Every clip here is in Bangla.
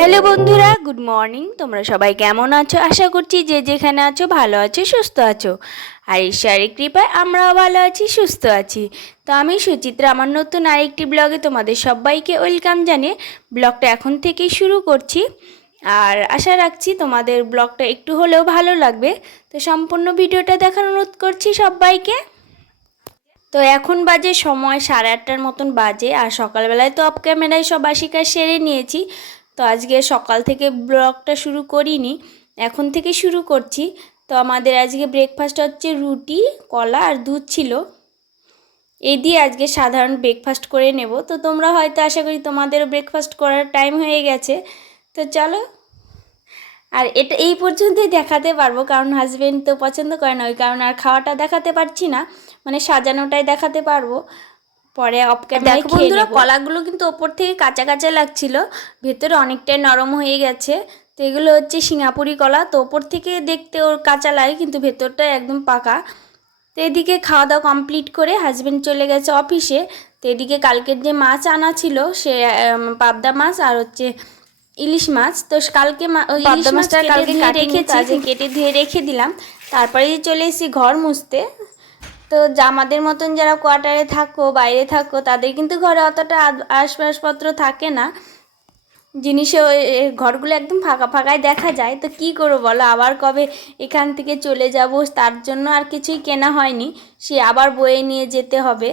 হ্যালো বন্ধুরা, গুড মর্নিং। তোমরা সবাই কেমন আছো? আশা করছি যে যেখানে আছো ভালো আছো, সুস্থ আছো। আর ঈশ্বরের কৃপায় আমরাও ভালো আছি, সুস্থ আছি। তো আমি সুচিত্রা, আমার নতুন আরেকটি ব্লগে তোমাদের সবাইকে ওয়েলকাম জানিয়ে ব্লগটা এখন থেকেই শুরু করছি। আর আশা রাখছি তোমাদের ব্লগটা একটু হলেও ভালো লাগবে। তো সম্পূর্ণ ভিডিওটা দেখার অনুরোধ করছি সবাইকে। তো এখন বাজে সময় সাড়ে আটটার মতন বাজে, আর সকালবেলায় তো অফ ক্যামেরায় সব বাসিকার সেরে নিয়েছি। তো আজকে সকাল থেকে ব্লগটা শুরু করিনি, এখন থেকে শুরু করছি। তো আমাদের আজকে ব্রেকফাস্ট হচ্ছে রুটি, কলা আর দুধ ছিল। এই দিয়ে আজকে সাধারণ ব্রেকফাস্ট করে নেব। তো তোমরা হয়তো আশা করি তোমাদেরও ব্রেকফাস্ট করার টাইম হয়ে গেছে। তো চলো। আর এটা এই পর্যন্তই দেখাতে পারব, কারণ হাজব্যান্ড তো পছন্দ করে না, ওই কারণ আর খাওয়াটা দেখাতে পারছি না। মানে সাজানোটাই দেখাতে পারব। পরে অফ দেখো বন্ধুরা, কলাগুলো কিন্তু ওপর থেকে কাঁচা কাঁচা লাগছিল ভেতরে অনেকটাই নরম হয়ে গেছে। তো এগুলো হচ্ছে সিঙ্গাপুরি কলা তো ওপর থেকে দেখতে ওর কাঁচা লাগে কিন্তু ভেতরটা একদম পাকা। তো এদিকে খাওয়া দাওয়া কমপ্লিট করে হাজব্যান্ড চলে গেছে অফিসে তো এদিকে কালকের যে মাছ আনা ছিল সে পাবদা মাছ আর হচ্ছে ইলিশ মাছ। তো কালকে ইলিশ মাছটা কালকে রেখেছি। কেটে ধুয়ে রেখে দিলাম। তারপরে চলে এসেছি ঘর মুছতে তো আমাদের মতন যারা কোয়ার্টারে থাকো বাইরে থাকো তাদের কিন্তু ঘরে অতটা আসবাবপত্র থাকে না। জিনিসে ঘরগুলো একদম ফাঁকা ফাঁকায় দেখা যায়। তো কি করব বলো? আবার কবে এখান থেকে চলে যাব? তার জন্য আর কিছুই কেনা হয়নি। সে আবার বয়ে নিয়ে যেতে হবে।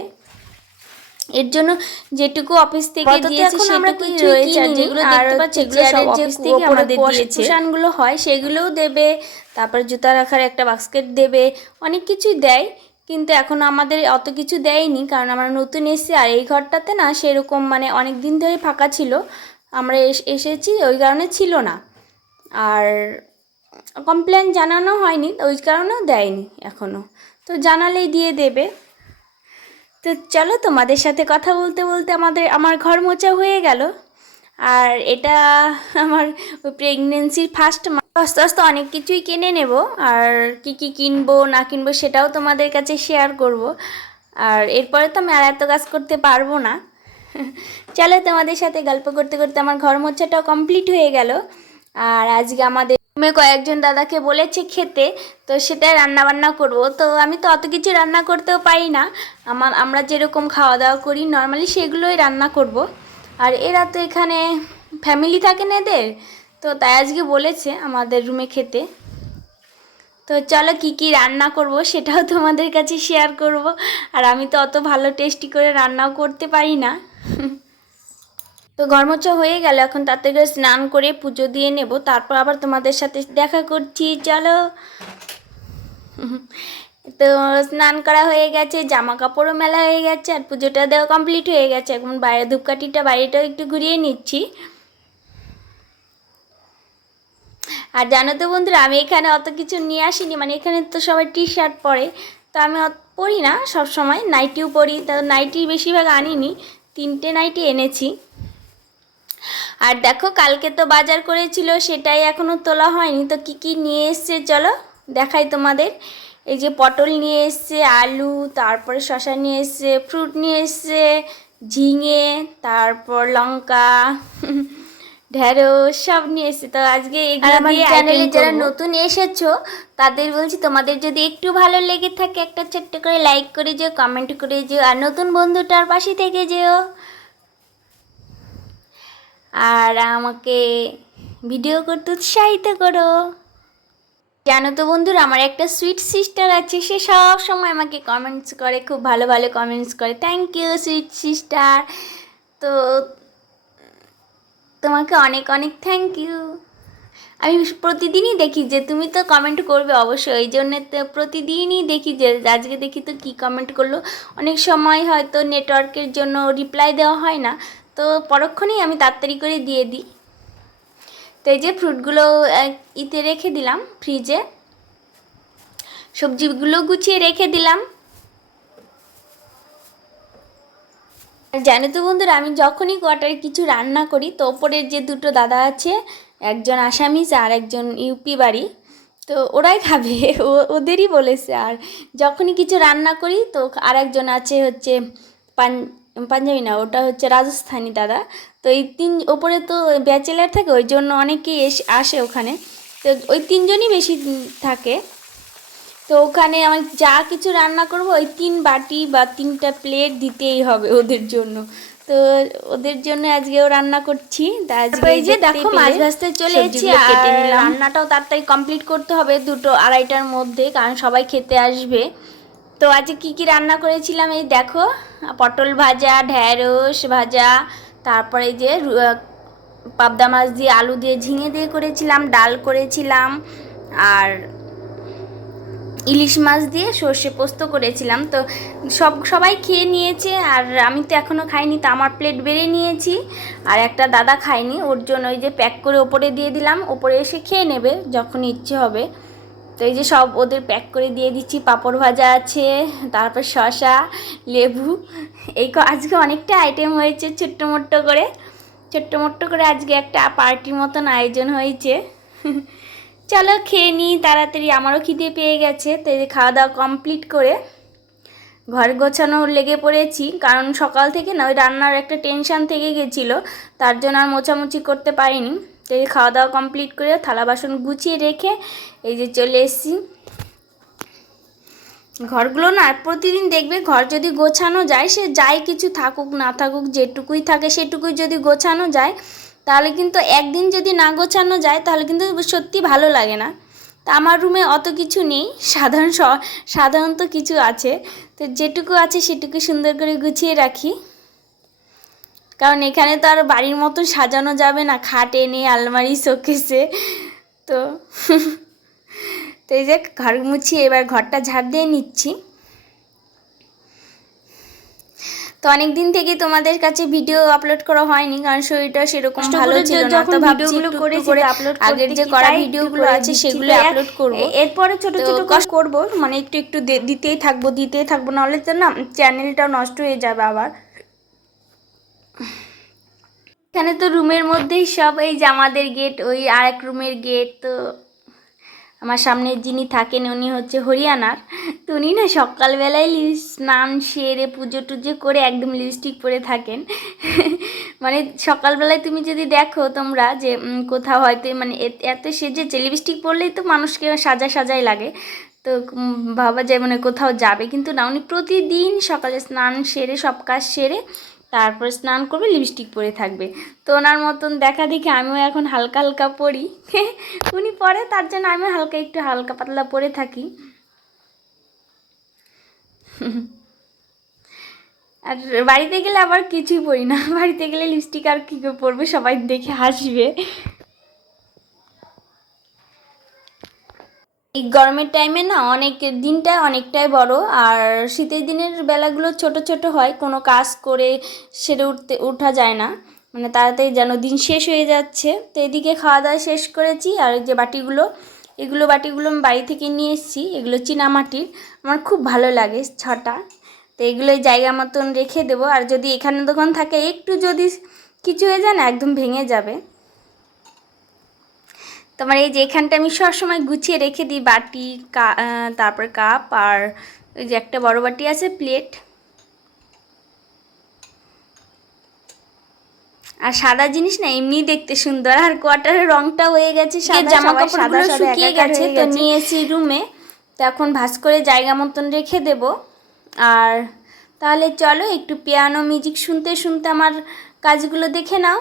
এর জন্য যেটুকু অফিস থেকে দিয়েছে সেটুকুই রয়েছে। আর যেগুলো দেখতে পাচ্ছি এগুলো সব চেয়ারের যে অফিস থেকে আমাদের দিয়েছে। কুশানগুলো হয় সেগুলোও দেবে। তারপর জুতা রাখার একটা বাস্কেট দেবে। অনেক কিছুই দেয়। কিন্তু এখন আমাদের অত কিছু দেয়নি, কারণ আমরা নতুন এসেছি আর এই ঘরটাতে না সেরকম মানে অনেক দিন ধরে ফাঁকা ছিল। আমরা এস- এসেছি, ওই কারণে ছিল না। আর কমপ্লেন জানানো হয়নি, ওই কারণেও দেয়নি এখনও তো জানালেই দিয়ে দেবে। তো চলো তোমাদের সাথে কথা বলতে বলতে আমাদের, আমার ঘর মোচা হয়ে গেল। আর এটা আমার প্রেগনেন্সির ফার্স্ট আস্তে আস্তে অনেক কিছুই কিনে নেব। আর কি কি কিনবো, না কিনবো সেটাও তোমাদের কাছে শেয়ার করব। আর এরপরে তো আমি আর এত কাজ করতে পারব না। চলো তোমাদের সাথে গল্প করতে করতে আমার ঘর মোছাটাও কমপ্লিট হয়ে গেল। আর আজকে আমাদের রুমে কয়েকজন দাদাকে বলেছে খেতে, তো সেটাই রান্না বান্না করব। তো আমি তো অত কিছু রান্না করতেও পারি না। আমার, আমরা যেরকম খাওয়া দাওয়া করি নর্মালি সেগুলোই রান্না করব। আর এরা তো এখানে ফ্যামিলি থাকে না এদের? তো তাই আজকে বলেছে আমাদের রুমে খেতে। তো চলো কি কি রান্না করব সেটাও তোমাদের কাছে শেয়ার করব। আর আমি তো অত ভালো টেস্টি করে রান্নাও করতে পারি না। তো গরমোচা হয়ে গেল, এখন তাতে করে স্নান করে পুজো দিয়ে নেব। তারপর আবার তোমাদের সাথে দেখা করছি, চলো। তো স্নান করা হয়ে গেছে জামা কাপড়ও মেলা হয়ে গেছে, আর পুজোটা দেওয়া কমপ্লিট হয়ে গেছে। এখন বাইরে ধূপকাঠিটা বাইরেটাও একটু ঘুরিয়ে নিচ্ছি। আর জানো তো বন্ধুরা, আমি এখানে অত কিছু নিয়ে আসিনি মানে এখানে তো সবাই টি শার্ট পরে, তো আমি পরি না সব সময় নাইটিও পরি, তো নাইটি বেশিরভাগ আনিনি, তিনটে নাইটি এনেছি। আর দেখো, কালকে তো বাজার করেছিল, সেটাই এখনও তোলা হয়নি, তো কি কি নিয়ে এসছে চলো দেখাই তোমাদের। এই যে পটল নিয়ে এসছে, আলু, তারপরে শশা নিয়ে এসছে ফ্রুট নিয়ে এসছে, ঝিঙে, তারপর লঙ্কা ঢেঁড়স সব নিয়ে এসছে। তো আজকে আমার এ চ্যানেলে যারা। নতুন এসেছ তাদের বলছি তোমাদের যদি একটু ভালো লেগে থাকে একটা ছোট্ট করে লাইক করে যেও কমেন্ট করে যেও আর নতুন বন্ধুটার পাশে থেকে যেও। আর আমাকে ভিডিও করতে উৎসাহিত করো। জানো তো বন্ধুরা আমার একটা সুইট সিস্টার আছে সে সব সময় আমাকে কমেন্টস করে খুব ভালো ভালো কমেন্টস করে। থ্যাংক ইউ সুইট সিস্টার তো তোমাকে অনেক অনেক থ্যাংক ইউ আমি প্রতিদিনই দেখি যে তুমি তো কমেন্ট করবে অবশ্যই ওই জন্য তো প্রতিদিনই দেখি যে আজকে দেখি তো কী কমেন্ট করল। অনেক সময় হয়তো নেটওয়ার্কের জন্য রিপ্লাই দেওয়া হয় না, তো পরক্ষণেই আমি তাড়াতাড়ি করে দিয়ে দিই। তো এই যে ফ্রুটগুলো ইতে রেখে দিলাম ফ্রিজে সবজিগুলো গুছিয়ে রেখে দিলাম। জানো তো বন্ধুরা, আমি যখনই কোয়ার্টারে কিছু রান্না করি, তো ওপরের যে দুটো দাদা আছে, একজন আসামিস আর একজন ইউপি বাড়ি, তো ওরাই খাবে ওদেরই বলেছে। আর যখনই কিছু রান্না করি, তো আর একজন আছে হচ্ছে পাঞ্জাবি না, ওটা হচ্ছে রাজস্থানি দাদা। তো এই তিন, ওপরে তো ব্যাচেলার থাকে, ওই জন্য অনেকেই এসে, আসে ওখানে। তো ওই তিনজনই বেশি থাকে। তো ওখানে আমি যা কিছু রান্না করব ওই তিন বাটি বা তিনটা প্লেট দিতেই হবে ওদের জন্য। তো ওদের জন্য আজকেও রান্না করছি। এই যে দেখো মাছ ভাজতে চলে এসেছি রান্নাটাও তাড়াতাড়ি কমপ্লিট করতে হবে দুটো আড়াইটার মধ্যে কারণ সবাই খেতে আসবে। তো আজকে কি কি রান্না করেছিলাম এই দেখো পটল ভাজা ঢ্যাঁড়স ভাজা তারপরে যে পাবদা মাছ দিয়ে আলু দিয়ে ঝিঙে দিয়ে করেছিলাম ডাল করেছিলাম আর ইলিশ মাছ দিয়ে সর্ষে পোস্ত করেছিলাম। তো সব, সবাই খেয়ে নিয়েছে আর আমি তো এখনও খাইনি, তো আমার প্লেট বেড়ে নিয়েছি। আর একটা দাদা খায়নি, ওর জন্য ওই যে প্যাক করে ওপরে দিয়ে দিলাম, ওপরে এসে খেয়ে নেবে যখন ইচ্ছে হবে। তো এই যে সব ওদের প্যাক করে দিয়ে দিচ্ছি, পাঁপড় ভাজা আছে, তারপর শশা লেবু। এই আজকে অনেকটা আইটেম হয়েছে ছোট্ট মোট্ট করে। ছোট্ট মোট্ট করে আজকে একটা পার্টির মতন আয়োজন হয়েছে। চলো খেয়ে নিই, তাড়াতাড়ি আমারও খিদে পেয়ে গেছে, তো খাওয়া দাওয়া কমপ্লিট করে ঘর গোছানো লেগে পড়েছি, কারণ সকাল থেকে না ওই রান্নার একটা টেনশান থেকে গেছিল, তার জন্য আর মোছামুছি করতে পারিনি। তো এই খাওয়া দাওয়া কমপ্লিট করে থালা বাসন গুছিয়ে রেখে এই যে চলে এসেছি। ঘরগুলো না প্রতিদিন দেখবে ঘর যদি গোছানো যায়, সে যাই কিছু থাকুক না থাকুক, যেটুকুই থাকে সেটুকুই যদি গোছানো যায় তাহলে কিন্তু একদিন যদি না গোছানো যায়, তাহলে কিন্তু সত্যি ভালো লাগে না। তা আমার রুমে অত কিছু নেই, সাধারণ সাধারণত কিছু আছে। তো যেটুকু আছে সেটুকু সুন্দর করে গুছিয়ে রাখি। কারণ এখানে তো আর বাড়ির মতো সাজানো যাবে না, খাট এনে, আলমারি, শোকেসে। তো তো এই যে ঘর মুছিয়ে এবার ঘরটা ঝাড় দিয়ে নিচ্ছি। তো অনেক দিন থেকে তোমাদের কাছে ভিডিও আপলোড করা হয়নি কারণ শরীরটা সেরকম ভালো ছিল না। তো ভাবছি ভিডিওগুলো একটু করে upload আগের যে করা ভিডিওগুলো আছে সেগুলো আপলোড করব। এরপরে ছোট ছোট কষ্ট করব মানে একটু একটু দিতেই থাকব দিতেই থাকব নাহলে তো না চ্যানেলটা নষ্ট হয়ে যাবে আবার। এখানে তো রুমের মধ্যেই সব এই যে আমাদের গেট ওই আরেক রুমের গেট তো আমার সামনে যিনি থাকেন উনি হচ্ছে হরিয়ানার। তো উনি না সকালবেলায় লিপ স্নান সেরে পুজো টুজো করে একদম লিপস্টিক পরে থাকেন। মানে সকালবেলায় তুমি যদি দেখো তোমরা যে কোথাও হয়তো মানে এত সেজেছে, লিপস্টিক পরলেই তো মানুষকে সাজা সাজাই লাগে। তো ভাবা যায় মানে কোথাও যাবে। কিন্তু না, উনি প্রতিদিন সকালে স্নান সেরে, সব কাজ সেরে তারপরে স্নান করবে লিপস্টিক পরে থাকবে। তো ওনার মতন দেখা দেখি আমিও এখন হালকা হালকা পরি। উনি পরে, তার জন্য আমি হালকা একটু হালকা পাতলা পরে থাকি। আর বাড়িতে গেলে আবার কিছুই পরি না। বাড়িতে গেলে লিপস্টিক আর কী পরবে, সবাই দেখে হাসবে। এই গরমের টাইমে না অনেক দিনটা অনেকটাই বড়, আর শীতের দিনের বেলাগুলো ছোট ছোট হয়, কোনো কাজ করে সেরে উঠতে, ওঠা যায় না। মানে তাড়াতাড়ি যেন দিন শেষ হয়ে যাচ্ছে। তো এদিকে খাওয়া দাওয়া শেষ করেছি, আর যে বাটিগুলো, এগুলো বাটিগুলো আমি বাড়ি থেকে নিয়ে এসেছি, এগুলো চীনামাটির আমার খুব ভালো লাগে ছটা। তো এগুলো জায়গা মতন রেখে দেবো, আর যদি এখানে দোকান থাকে, একটু যদি কিছু হয়ে যায় না, একদম ভেঙে যাবে। তোমার এই যে এখানটা আমি সবসময় গুছিয়ে রেখে দিই বাটি তারপর কাপ আর ওই যে একটা বড় বাটি আছে প্লেট। আর সাদা জিনিস না এমনি দেখতে সুন্দর। আর কোয়ার্টারের রংটা হয়ে গেছে সাদা জামা কাপড়গুলো কাপড়গুলো শুকিয়ে গেছে তো গেছে। নিয়ে এসি রুমে তো এখন ভাস করে জায়গা মতন রেখে দেব। আর তাহলে চলো একটু পিয়ানো মিউজিক শুনতে শুনতে আমার কাজগুলো দেখে নাও।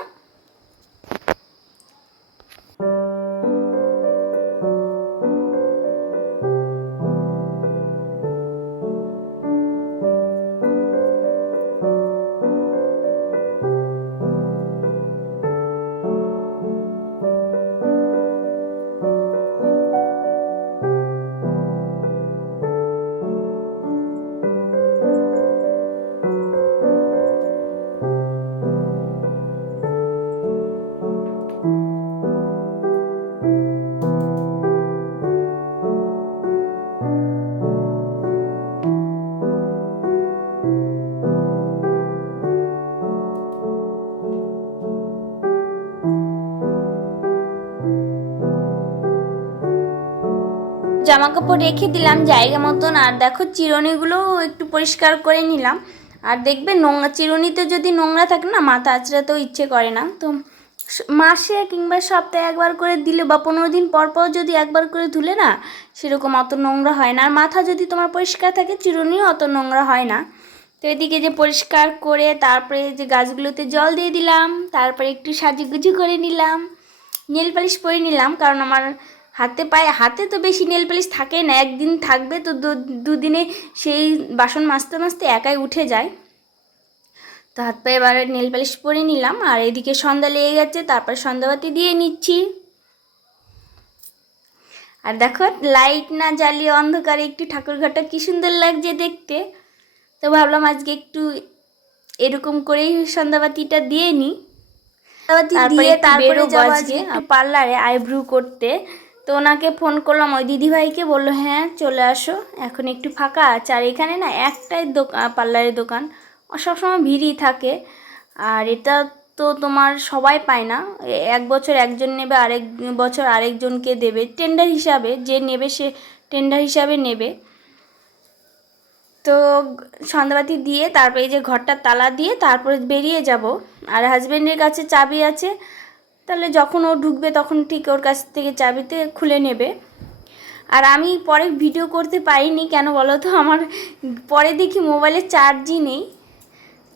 জামা কাপড় রেখে দিলাম জায়গা মতন, আর দেখো চিরুনিগুলো একটু পরিষ্কার করে নিলাম। আর দেখবে নোংরা, চিরুনিতে যদি নোংরা থাকে না, মাথা আঁচড়াতেও ইচ্ছে করে না। তো মাসে কিংবা সপ্তাহে একবার করে দিলে বা পনেরো দিন পর পর যদি একবার করে ধুলে না, সেরকম অত নোংরা হয় না। আর মাথা যদি তোমার পরিষ্কার থাকে, চিরুনিও অত নোংরা হয় না। তো এদিকে যে পরিষ্কার করে তারপরে যে গাছগুলোতে জল দিয়ে দিলাম, তারপরে একটু সাজুগুজু করে নিলাম, নেল পালিশ পরে নিলাম, কারণ আমার হাতে পায়ে। হাতে তো বেশি নেল পালিশ থাকে না একদিন থাকবে তো দুদিনে সেই বাসন মাজতে মাজতে একাই উঠে যায়। তো হাত পায়ে এবারে নেল পালিশ পরে নিলাম আর এদিকে সন্ধ্যা লেগে গেছে তারপর সন্ধ্যাবাতি দিয়ে নিচ্ছি। আর দেখো লাইট না জ্বালিয়ে অন্ধকারে একটু ঠাকুরঘরটা কি সুন্দর লাগছে দেখতে। তো ভাবলাম আজকে একটু এরকম করেই সন্ধ্যাবাতিটা দিয়ে নিই। তারপরে তারপরে আজকে আজকে পার্লারে আইব্রু করতে। তো ওনাকে ফোন করলাম, ওই দিদিভাইকে বলল হ্যাঁ চলে আসো, এখন একটু ফাঁকা আছে। আর এখানে না একটাই দোকান পার্লারের দোকান সবসময় ভিড়ই থাকে। আর এটা তো তোমার সবাই পায় না এক বছর একজন নেবে, আরেক বছর আরেকজনকে দেবে, টেন্ডার হিসাবে যে নেবে সে টেন্ডার হিসাবে নেবে। তো সন্ধ্যাবাতি দিয়ে তারপরে এই যে ঘরটা তালা দিয়ে তারপরে বেরিয়ে যাব। আর হাজব্যান্ডের কাছে চাবি আছে তাহলে যখন ও ঢুকবে তখন ঠিক ওর কাছ থেকে চাবিতে খুলে নেবে। আর আমি পরে ভিডিও করতে পারিনি, কেন বলো তো? আমার পরে দেখি মোবাইলে চার্জই নেই।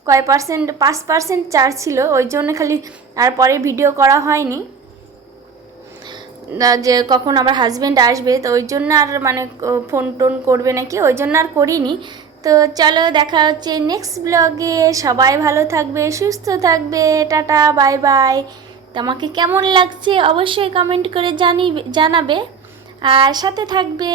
কয় পার্সেন্ট পাঁচ পার্সেন্ট চার্জ ছিল, ওই জন্য খালি আর পরে ভিডিও করা হয়নি। যে কখন আমার হাজব্যান্ড আসবে, তো ওই জন্য আর মানে ফোন টোন করবে নাকি? ওই জন্য আর করিনি। তো চলো দেখা হচ্ছে নেক্সট ব্লগে সবাই ভালো থাকবে, সুস্থ থাকবে। টাটা বাই বাই তোমাকে কেমন লাগছে অবশ্যই কমেন্ট করে জানি জানাবে। আর সাথে থাকবে